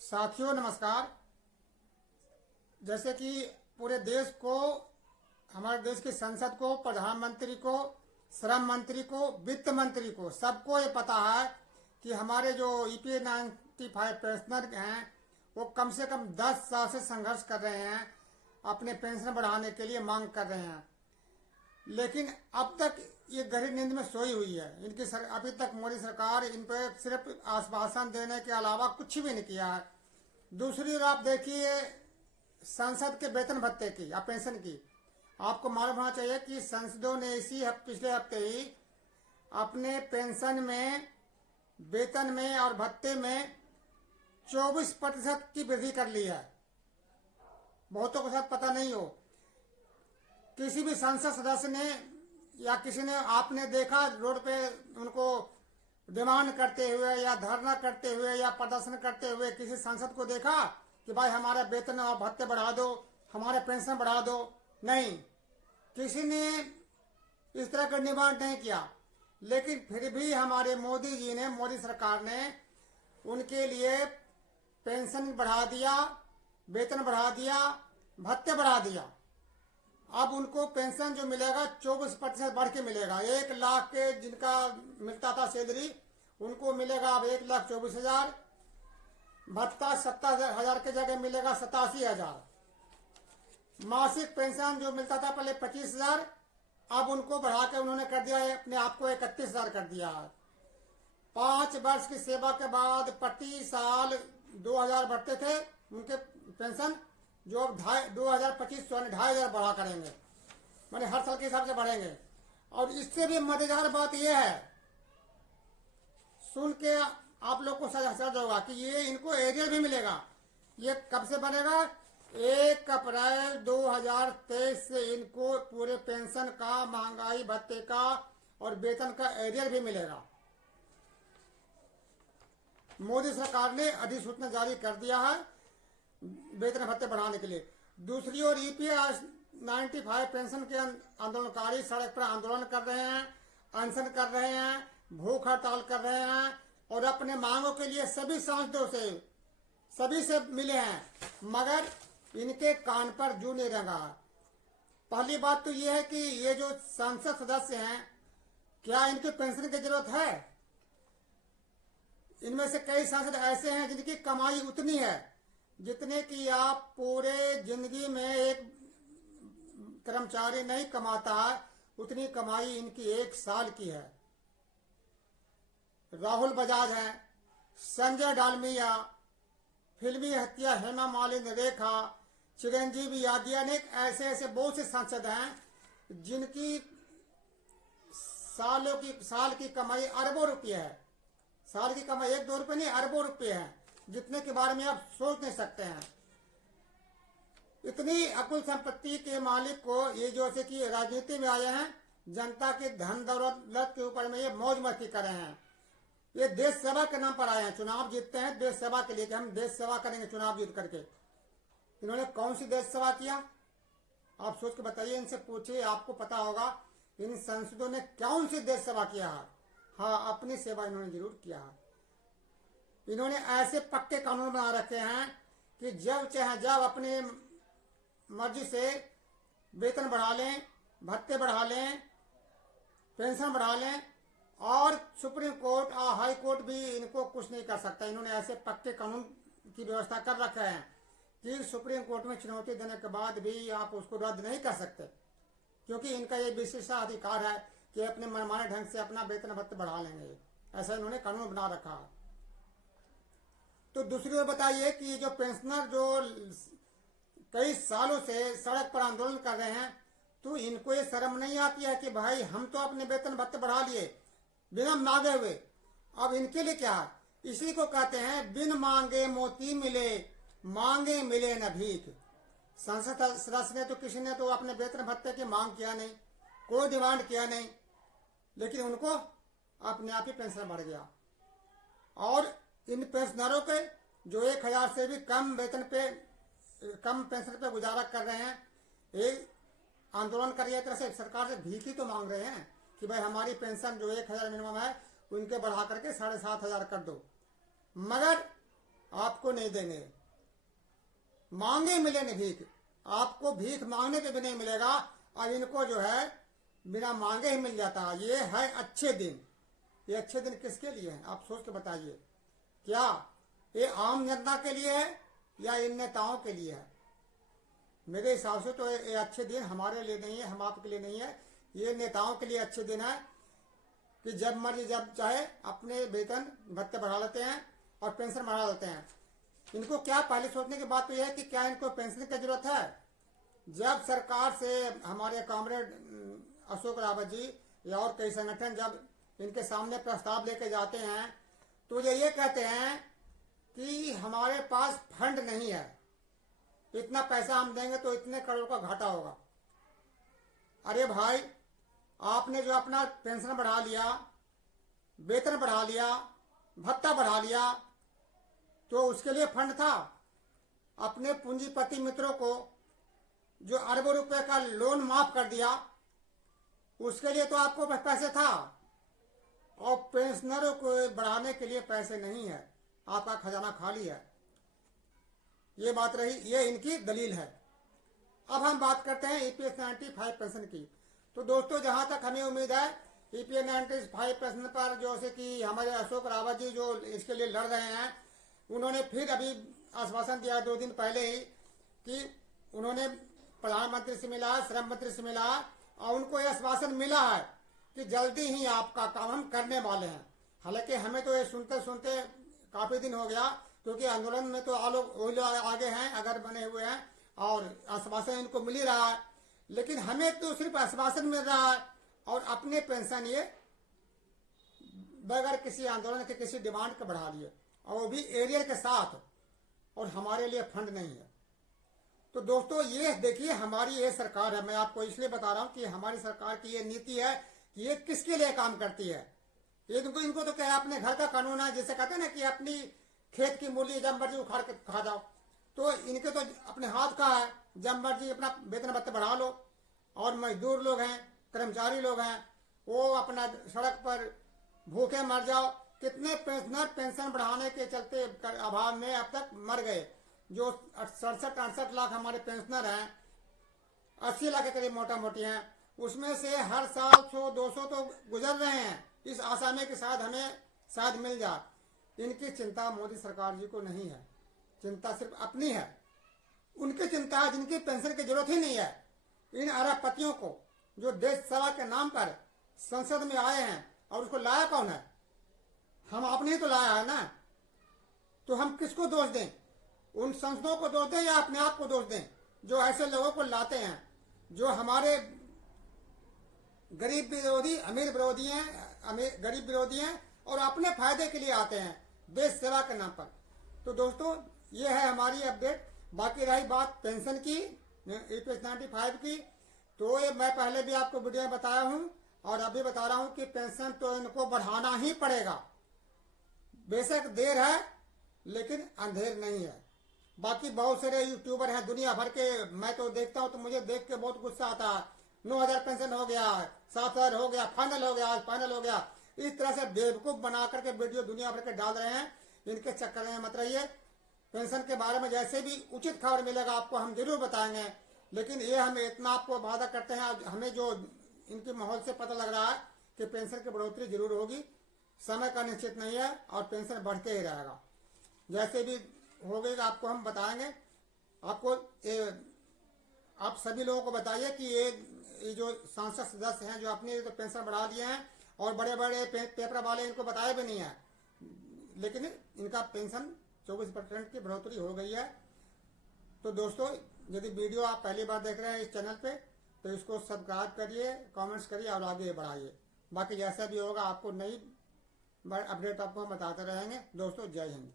साथियों नमस्कार। जैसे कि पूरे देश को, हमारे देश की संसद को, प्रधानमंत्री को, श्रम मंत्री को, वित्त मंत्री को, सबको ये पता है कि हमारे जो ईपीएफ 95 पेंशनर हैं वो कम से कम 10 साल से संघर्ष कर रहे हैं, अपने पेंशन बढ़ाने के लिए मांग कर रहे हैं। लेकिन अब तक ये गहरी नींद में सोई हुई है। अभी तक मोदी सरकार इन पर सिर्फ आश्वासन देने के अलावा कुछ भी नहीं किया है। दूसरी ओर आप देखिए संसद के वेतन भत्ते की या पेंशन की, आपको मालूम होना चाहिए कि संसदों ने पिछले हफ्ते ही अपने पेंशन में, वेतन में और भत्ते में 24% की वृद्धि कर ली है। बहुतों को शायद पता नहीं हो। किसी भी संसद सदस्य ने या किसी ने, आपने देखा रोड पे उनको डिमांड करते हुए या धरना करते हुए या प्रदर्शन करते हुए किसी सांसद को देखा कि भाई हमारा वेतन और भत्ते बढ़ा दो, हमारे पेंशन बढ़ा दो? नहीं, किसी ने इस तरह का डिमांड नहीं किया। लेकिन फिर भी हमारे मोदी जी ने, मोदी सरकार ने उनके लिए पेंशन बढ़ा दिया, वेतन बढ़ा दिया, भत्ते बढ़ा दिया। अब उनको पेंशन जो मिलेगा 24% बढ़ के मिलेगा। 1 लाख के जिनका मिलता था सैलरी, उनको मिलेगा अब 1,24,000। भत्ता 70,000 के जगह मिलेगा 87,000। मासिक पेंशन जो मिलता था पहले 25,000, अब उनको बढ़ा के उन्होंने कर दिया है, अपने आप को 31,000 कर दिया है। 5 वर्ष की सेवा के बाद प्रति साल 2,000 बढ़ते थे उनके पेंशन, जो अब 2025 2,500 बढ़ा करेंगे, माने हर साल के हिसाब से बढ़ेंगे। और इससे भी मजेदार बात यह है, सुन के आप लोग को सजा होगा कि ये इनको एरियल भी मिलेगा। ये कब से बनेगा? 1 अप्रैल 2023 से इनको पूरे पेंशन का, महंगाई भत्ते का और वेतन का एरियल भी मिलेगा। मोदी सरकार ने अधिसूचना जारी कर दिया है वेतन भत्ते बढ़ाने के लिए। दूसरी ओर ईपीएफ 95 पेंशन के आंदोलनकारी सड़क पर आंदोलन कर रहे हैं, अनशन कर रहे हैं, भूख हड़ताल कर रहे हैं और अपने मांगों के लिए सभी सांसदों से, सभी से मिले हैं, मगर इनके कान पर जू नहीं रंगा। पहली बात तो यह है कि ये जो संसद सदस्य हैं, क्या इनके पेंशन की जरूरत है? इनमें से कई सांसद ऐसे हैं जिनकी कमाई उतनी है जितने कि आप पूरे जिंदगी में एक कर्मचारी नहीं कमाता है, उतनी कमाई इनकी 1 साल की है। राहुल बजाज हैं, संजय डालमिया, फिल्मी हत्या हेमा मालिनी, रेखा, चिरंजीव यादव, ऐसे ऐसे बहुत से सांसद हैं जिनकी साल की कमाई अरबों रुपये है। साल की कमाई 1-2 रुपये नहीं, अरबों रुपये है, जितने के बारे में आप सोच नहीं सकते हैं। इतनी अकुल संपत्ति के मालिक को ये जैसे कि राजनीति में आए हैं, जनता के धन दौलत के ऊपर में ये मौज मस्ती कर रहे हैं। ये देश सेवा के नाम पर आए हैं, चुनाव जीतते हैं देश सेवा के लिए कि हम देश सेवा करेंगे चुनाव जीत करके। इन्होंने कौन सी देश सेवा किया? आप सोच के बताइए, इनसे पूछिए, आपको पता होगा इन सांसदों ने कौन सी देश सेवा किया है। हाँ, अपनी सेवा इन्होंने जरूर किया है। इन्होंने ऐसे पक्के कानून बना रखे हैं कि जब चाहे जब अपने मर्जी से वेतन बढ़ा लें, भत्ते बढ़ा लें, पेंशन बढ़ा लें और सुप्रीम कोर्ट और हाई कोर्ट भी इनको कुछ नहीं कर सकता। इन्होंने ऐसे पक्के कानून की व्यवस्था कर रखा है कि सुप्रीम कोर्ट में चुनौती देने के बाद भी आप उसको रद्द नहीं कर सकते, क्योंकि इनका ये विशेषाधिकार है कि अपने मनमाने ढंग से अपना वेतन भत्ते बढ़ा लेंगे। ऐसा इन्होंने कानून बना रखा है। तो दूसरी ओर बताइए कि जो पेंशनर जो कई सालों से सड़क पर आंदोलन कर रहे हैं, तो इनको ये शर्म नहीं आती है कि भाई हम तो अपने वेतन भत्ते बढ़ा लिए बिना मांगे हुए, अब इनके लिए क्या? इसी को कहते हैं बिन मांगे मोती मिले, मांगे मिले न भीख। संसद सदस्य ने तो, किसी ने तो अपने वेतन भत्ते की मांग किया नहीं, कोई डिमांड किया नहीं, लेकिन उनको अपने आप ही पेंशन बढ़ गया। और इन पेंशनरों के जो 1,000 से भी कम वेतन पे, कम पेंशन पे गुजारा कर रहे हैं, एक आंदोलन कर रही तरह से सरकार से भीख ही तो मांग रहे हैं कि भाई हमारी पेंशन जो 1,000 मिनिमम है उनके बढ़ा करके 7,500 कर दो। मगर आपको नहीं देंगे। मांगे मिले नहीं भीख, आपको भीख मांगने पे भी नहीं मिलेगा। और इनको जो है बिना मांगे ही मिल जाता है। ये है अच्छे दिन। ये अच्छे दिन किसके लिए हैं आप सोच के बताइए। क्या ये आम जनता के लिए है या इन नेताओं के लिए है? मेरे हिसाब से तो ये अच्छे दिन हमारे लिए नहीं है, हम आपके लिए नहीं है। ये नेताओं के लिए अच्छे दिन है कि जब मर्जी जब चाहे अपने वेतन भत्ते बढ़ा लेते हैं और पेंशन बढ़ा लेते हैं। इनको क्या पहले सोचने की बात तो यह है कि क्या इनको पेंशन की जरूरत है? जब सरकार से हमारे कॉमरेड अशोक रावत जी या और कई संगठन जब इनके सामने प्रस्ताव लेके जाते हैं तो ये कहते हैं कि हमारे पास फंड नहीं है, इतना पैसा हम देंगे तो इतने करोड़ का घाटा होगा। अरे भाई, आपने जो अपना पेंशन बढ़ा लिया, वेतन बढ़ा लिया, भत्ता बढ़ा लिया, तो उसके लिए फंड था। अपने पूंजीपति मित्रों को जो अरबों रुपए का लोन माफ कर दिया, उसके लिए तो आपको पैसे था। और पेंशनरों को बढ़ाने के लिए पैसे नहीं है, आपका खजाना खाली है। ये बात रही, ये इनकी दलील है। अब हम बात करते हैं ईपीएस 95 पेंशन की। तो दोस्तों, जहां तक हमें उम्मीद है ईपीएस 95 पेंशन पर जैसे कि हमारे अशोक रावत जी जो इसके लिए लड़ रहे हैं, उन्होंने फिर अभी आश्वासन दिया 2 दिन पहले ही कि उन्होंने प्रधानमंत्री से मिला, श्रम मंत्री से मिला और उनको यह आश्वासन मिला है कि जल्दी ही आपका काम हम करने वाले हैं। हालांकि हमें तो ये सुनते सुनते काफी दिन हो गया, क्योंकि आंदोलन में तो वही लोग आगे हैं, अगर बने हुए हैं और आश्वासन इनको मिल ही रहा है। लेकिन हमें तो सिर्फ आश्वासन मिल रहा है और अपने पेंशन ये बगैर किसी आंदोलन के किसी डिमांड के बढ़ा लिए, और वो भी एरियर के साथ, और हमारे लिए फंड नहीं है। तो दोस्तों, ये देखिए हमारी ये सरकार है। मैं आपको इसलिए बता रहा हूं कि हमारी सरकार की ये नीति है कि ये किसके लिए काम करती है। ये इनको तो क्या है, अपने घर का कानून है, जैसे कहते हैं ना कि अपनी खेत की मूली जब मर्जी उखाड़ के खा जाओ। तो इनके तो अपने हाथ का है, जब मर्जी अपना वेतन भत्ते बढ़ा लो। और मजदूर लोग हैं, कर्मचारी लोग हैं, वो अपना सड़क पर भूखे मर जाओ। कितने पेंशनर पेंशन बढ़ाने के चलते अभाव में अब तक मर गए। जो 67-68 लाख हमारे पेंशनर हैं, 80 लाख के करीब मोटा मोटी हैं, उसमें से हर साल 100-200 तो गुजर रहे हैं इस आशा में कि शायद हमें शायद मिल जाए। इनकी चिंता मोदी सरकार जी को नहीं है, चिंता सिर्फ अपनी है। उनकी चिंता है जिनकी पेंशन की जरूरत ही नहीं है। इन अरबपतियों को जो देश सेवा के नाम पर संसद में आए हैं, और उसको लाया कौन है? हम आपने ही तो लाया है ना। तो हम किसको दोष दें? उन संस्थाओं को दोष दें या अपने आप को दोष दें जो ऐसे लोगों को लाते हैं, जो हमारे गरीब विरोधी, अमीर विरोधी हैं, गरीब विरोधी हैं और अपने फायदे के लिए आते हैं देश सेवा के नाम पर। तो दोस्तों, ये है हमारी अपडेट। बाकी रही बात पेंशन की, ईपीएस 95 की, तो ये मैं पहले भी आपको वीडियो में बताया हूं और अभी बता रहा हूं कि पेंशन तो इनको बढ़ाना ही पड़ेगा। बेशक देर है लेकिन अंधेर नहीं है। बाकी बहुत सारे यूट्यूबर हैं दुनिया भर के, मैं तो देखता हूं तो मुझे देख के बहुत गुस्सा आता है। 9,000 पेंशन हो गया, 7,000 हो गया, फाइनल हो गया, आज फाइनल हो गया। इस तरह से बेवकूफ बना करके वीडियो दुनिया भर के डाल रहे हैं। इनके चक्कर में मत रहिए। पेंशन के बारे में जैसे भी उचित खबर मिलेगा आपको हम जरूर बताएंगे। लेकिन ये हम इतना आपको वादा करते हैं, हमें जो इनके माहौल से पता लग रहा है कि पेंशन की बढ़ोतरी जरूर होगी। समय का निश्चित नहीं है और पेंशन बढ़ते ही रहेगा। जैसे भी हो गई आपको हम बताएंगे। आपको आप सभी लोगों को बताइए कि ये जो सांसद सदस्य हैं जो अपनी तो पेंशन बढ़ा दिए हैं, और बड़े बड़े पेपर वाले इनको बताए भी नहीं है, लेकिन इनका पेंशन 24% की बढ़ोतरी हो गई है। तो दोस्तों, यदि वीडियो आप पहली बार देख रहे हैं इस चैनल पे, तो इसको सब्सक्राइब करिए, कमेंट्स करिए और आगे बढ़ाइए। बाकी जैसा भी होगा आपको नई अपडेट आपको हम बताते रहेंगे। दोस्तों, जय हिंद।